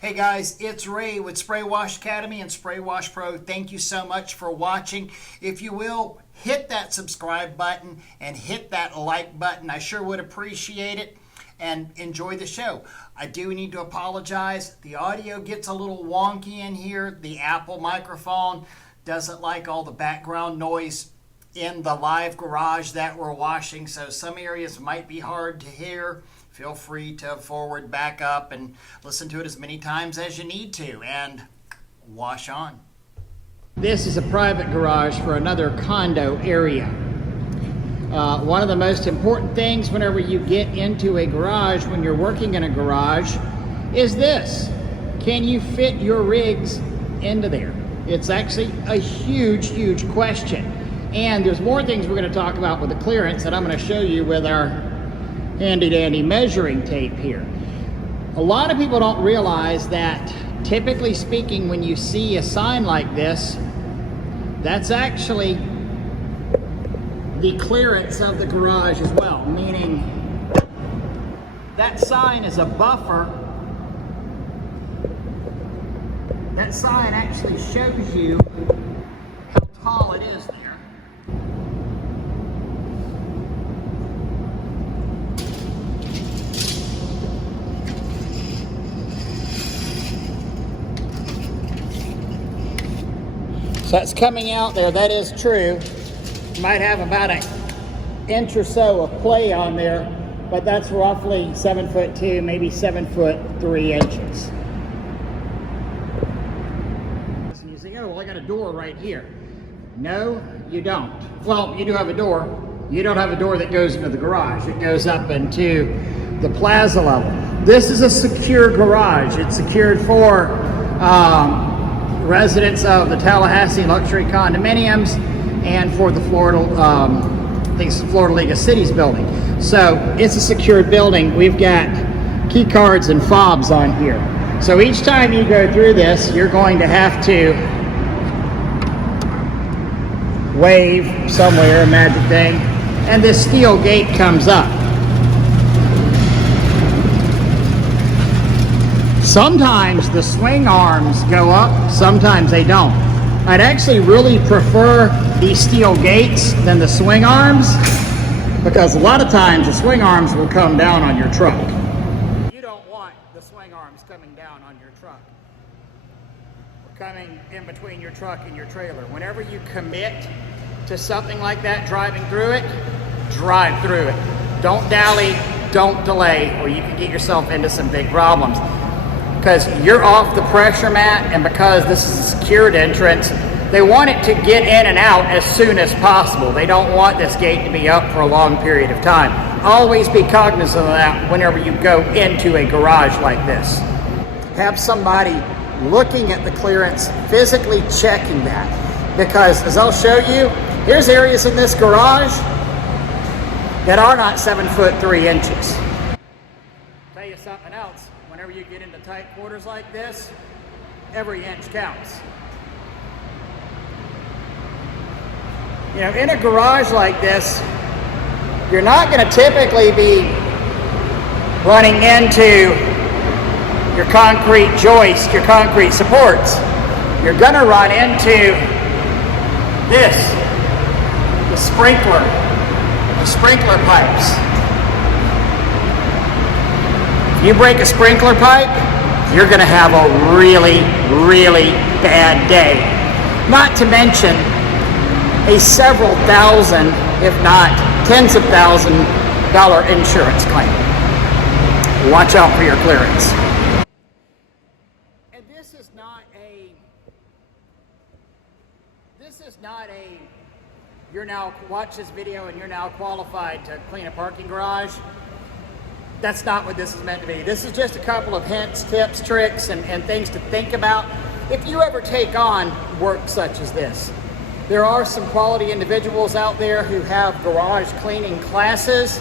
Hey guys, it's Ray with Spray Wash Academy and Spray Wash Pro. Thank you so much for watching. If you will, hit that subscribe button and hit that like button. I sure would appreciate it, and enjoy the show. I do need to apologize. The audio gets a little wonky in here. The Apple microphone doesn't like all the background noise in the live garage that we're washing, so some areas might be hard to hear. Feel free to forward back up and listen to it as many times as you need to, and wash on. This is a private garage for another condo area. One of the most important things whenever you get into a garage, when you're working in a garage, is this: can you fit your rigs into there? It's actually a huge question. And there's more things we're going to talk about with the clearance that I'm going to show you with our handy dandy measuring tape here. A lot of people don't realize that, typically speaking, when you see a sign like this, that's actually the clearance of the garage as well, meaning that sign is a buffer. That sign actually shows you how tall it is there. So that's coming out there, that is true. Might have about an inch or so of play on there, but that's roughly 7'2", maybe 7'3". You say, oh, well, I got a door right here. No, you don't. Well, you do have a door. You don't have a door that goes into the garage. It goes up into the plaza level. This is a secure garage. It's secured for residents of the Tallahassee luxury condominiums and for the Florida, I think it's the Florida League of Cities building. So it's a secured building. We've got key cards and fobs on here. So each time you go through this, you're going to have to wave somewhere, a magic thing, and this steel gate comes up. Sometimes the swing arms go up, sometimes they don't. I'd actually really prefer these steel gates than the swing arms, because a lot of times the swing arms will come down on your truck. You don't want the swing arms coming down on your truck, or coming in between your truck and your trailer. Whenever you commit to something like that, driving through it, drive through it. Don't dally, don't delay, or you can get yourself into some big problems. Because you're off the pressure mat, and because this is a secured entrance, they want it to get in and out as soon as possible. They don't want this gate to be up for a long period of time. Always be cognizant of that whenever you go into a garage like this. Have somebody looking at the clearance, physically checking that. Because as I'll show you, here's areas in this garage that are not 7'3". Tell you something else. Whenever you get into tight quarters like this, every inch counts. You know, in a garage like this, you're not going to typically be running into your concrete joist, your concrete supports. You're going to run into this, the sprinkler pipes. You break a sprinkler pipe, you're going to have a really bad day. Not to mention a several thousand, if not tens of $1,000 insurance claim. Watch out for your clearance. And this is not a, you're now, watch this video and you're now qualified to clean a parking garage. That's not what this is meant to be. This is just a couple of hints, tips, tricks, and things to think about if you ever take on work such as this. There are some quality individuals out there who have garage cleaning classes.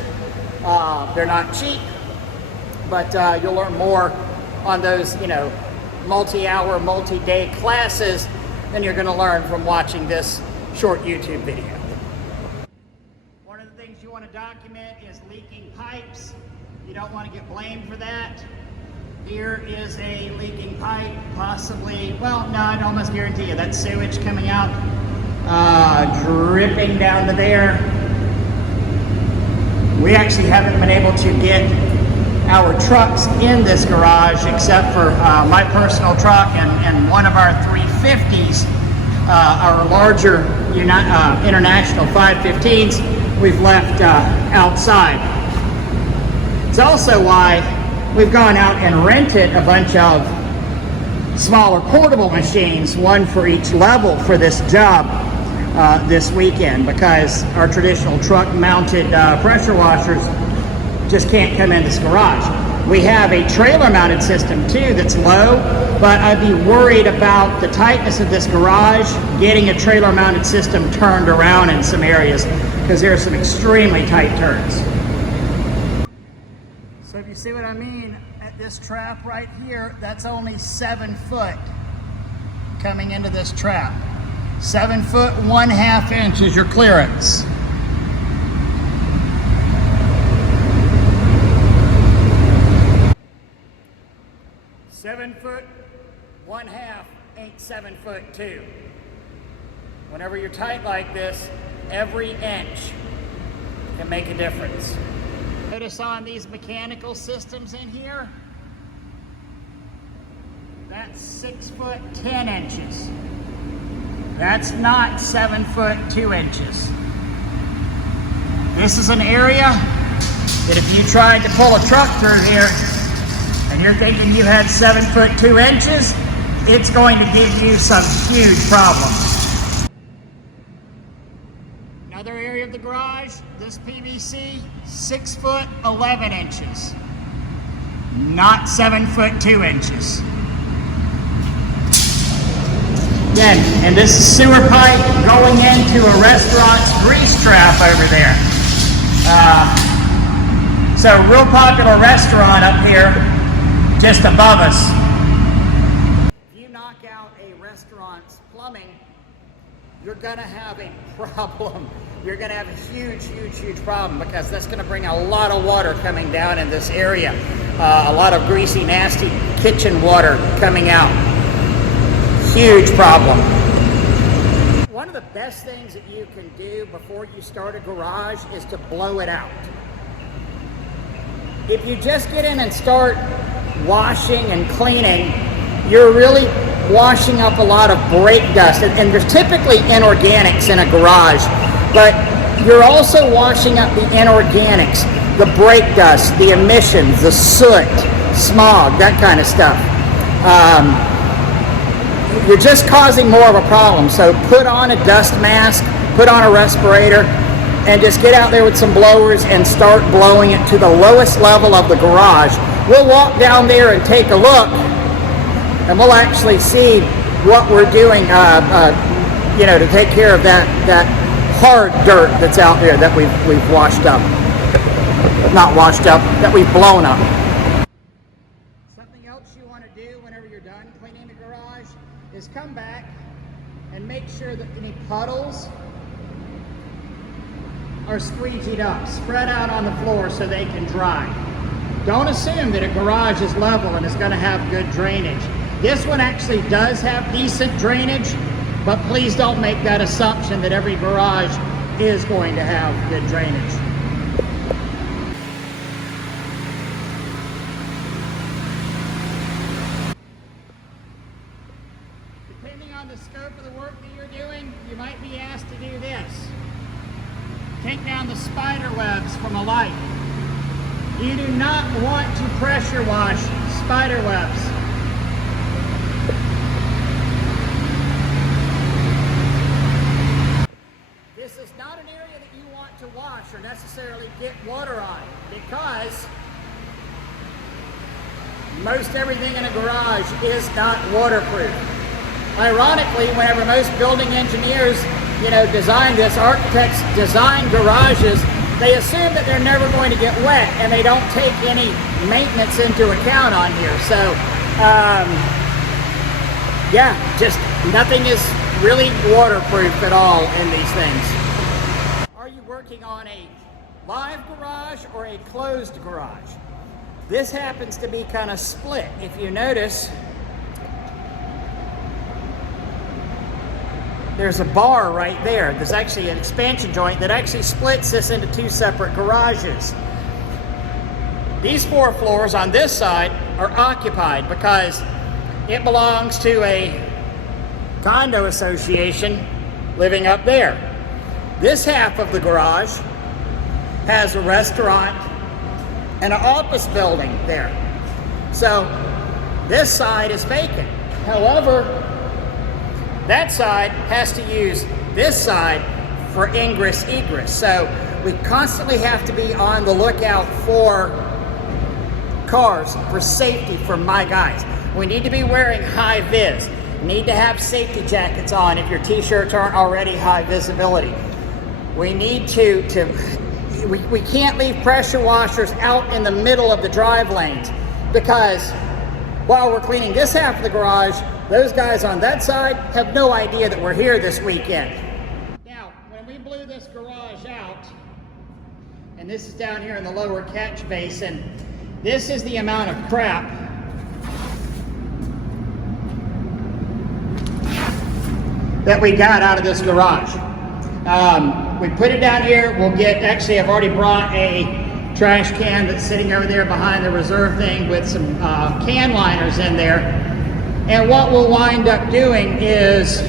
They're not cheap, but you'll learn more on those, multi-hour, multi-day classes than you're going to learn from watching this short YouTube video. One of the things you want to document is leaking pipes. You don't want to get blamed for that. Here is a leaking pipe, possibly, well, no, I'd almost guarantee you that's sewage coming out, dripping down to there. We actually haven't been able to get our trucks in this garage except for my personal truck and one of our 350s, our larger international 515s, we've left outside. It's also why we've gone out and rented a bunch of smaller portable machines, one for each level for this job this weekend, because our traditional truck mounted pressure washers just can't come in this garage. We have a trailer mounted system too that's low, but I'd be worried about the tightness of this garage getting a trailer mounted system turned around in some areas, because there are some extremely tight turns. So if you see what I mean, at this trap right here, that's only 7 foot coming into this trap. 7 foot 1/2 inch is your clearance. Seven foot 1/2 ain't 7 foot 2. Whenever you're tight like this, every inch can make a difference. Notice on these mechanical systems in here, that's 6 foot 10 inches. That's not 7 foot 2 inches. This is an area that if you tried to pull a truck through here and you're thinking you had 7 foot 2 inches, it's going to give you some huge problems. Another area of the garage, this PVC, 6 foot 11 inches. Not 7 foot 2 inches. Again, and this is sewer pipe going into a restaurant's grease trap over there. So a real popular restaurant up here, just above us. If you knock out a restaurant's plumbing, you're gonna have a problem. You're gonna have a huge, huge, huge problem, because that's gonna bring a lot of water coming down in this area. A lot of greasy, nasty kitchen water coming out. Huge problem. One of the best things that you can do before you start a garage is to blow it out. If you just get in and start washing and cleaning, you're really washing up a lot of brake dust. And there's typically inorganics in a garage, but you're also washing up the inorganics, the brake dust, the emissions, the soot, smog, that kind of stuff. You're just causing more of a problem. So put on a dust mask, put on a respirator, and just get out there with some blowers and start blowing it to the lowest level of the garage. We'll walk down there and take a look, and we'll actually see what we're doing, to take care of that hard dirt that's out there that we've washed up. Not washed up, that we've blown up. Something else you want to do whenever you're done cleaning the garage is come back and make sure that any puddles are squeegeed up, spread out on the floor so they can dry. Don't assume that a garage is level and is going to have good drainage. This one actually does have decent drainage, but please don't make that assumption that every garage is going to have good drainage. Depending on the scope of the work that you're doing, you might be asked to do this. Take down the spider webs from a light. You do not want to pressure wash spider webs. This is not an area that you want to wash or necessarily get water on, because most everything in a garage is not waterproof. Ironically, whenever most building engineers design this, architects design garages, they assume that they're never going to get wet, and they don't take any maintenance into account on here. So, just nothing is really waterproof at all in these things. Are you working on a live garage or a closed garage? This happens to be kind of split. If you notice, there's a bar right there. There's actually an expansion joint that actually splits this into two separate garages. These 4 floors on this side are occupied because it belongs to a condo association living up there. This half of the garage has a restaurant and an office building there. So this side is vacant. However, that side has to use this side for ingress egress. So we constantly have to be on the lookout for cars, for safety for my guys. We need to be wearing high vis. Need to have safety jackets on if your t-shirts aren't already high visibility. We need we can't leave pressure washers out in the middle of the drive lanes, because while we're cleaning this half of the garage, those guys on that side have no idea that we're here this weekend. Now, when we blew this garage out, and this is down here in the lower catch basin, this is the amount of crap that we got out of this garage. We put it down here. We'll get, actually I've already brought a trash can that's sitting over there behind the reserve thing with some can liners in there. And what we'll wind up doing is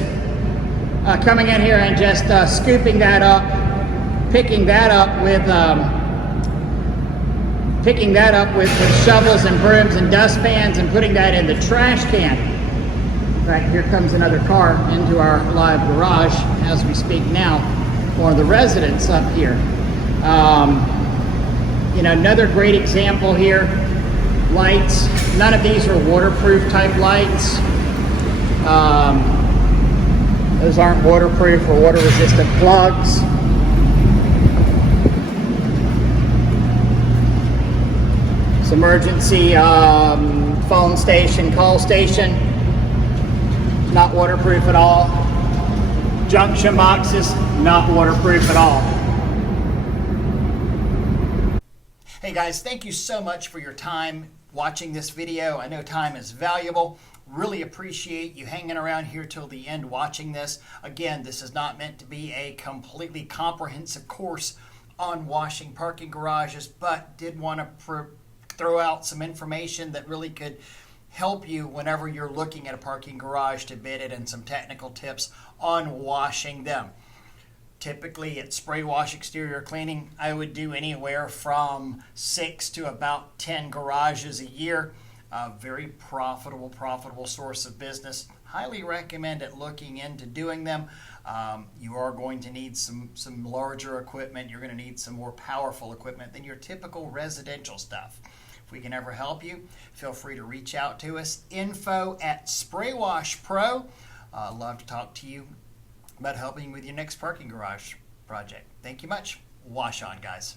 coming in here and just scooping that up, picking that up with shovels and brooms and dustpans and putting that in the trash can. Right, here comes another car into our live garage as we speak now. One of the residents up here. You know, another great example here, lights. None of these are waterproof type lights. Those aren't waterproof or water resistant plugs. This emergency phone station, call station. Not waterproof at all. Junction boxes, not waterproof at all. Hey guys, thank you so much for your time watching this video. I know time is valuable. Really appreciate you hanging around here till the end watching this. Again, this is not meant to be a completely comprehensive course on washing parking garages, but did want to throw out some information that really could help you whenever you're looking at a parking garage to bid it, and some technical tips on washing them. Typically at spray wash exterior cleaning, I would do anywhere from 6 to about 10 garages a year. Very profitable source of business. Highly recommend it looking into doing them. You are going to need some larger equipment. You're going to need some more powerful equipment than your typical residential stuff. If we can ever help you, feel free to reach out to us. info@SprayWashPro. Love to talk to you about helping with your next parking garage project. Thank you much. Wash on, guys.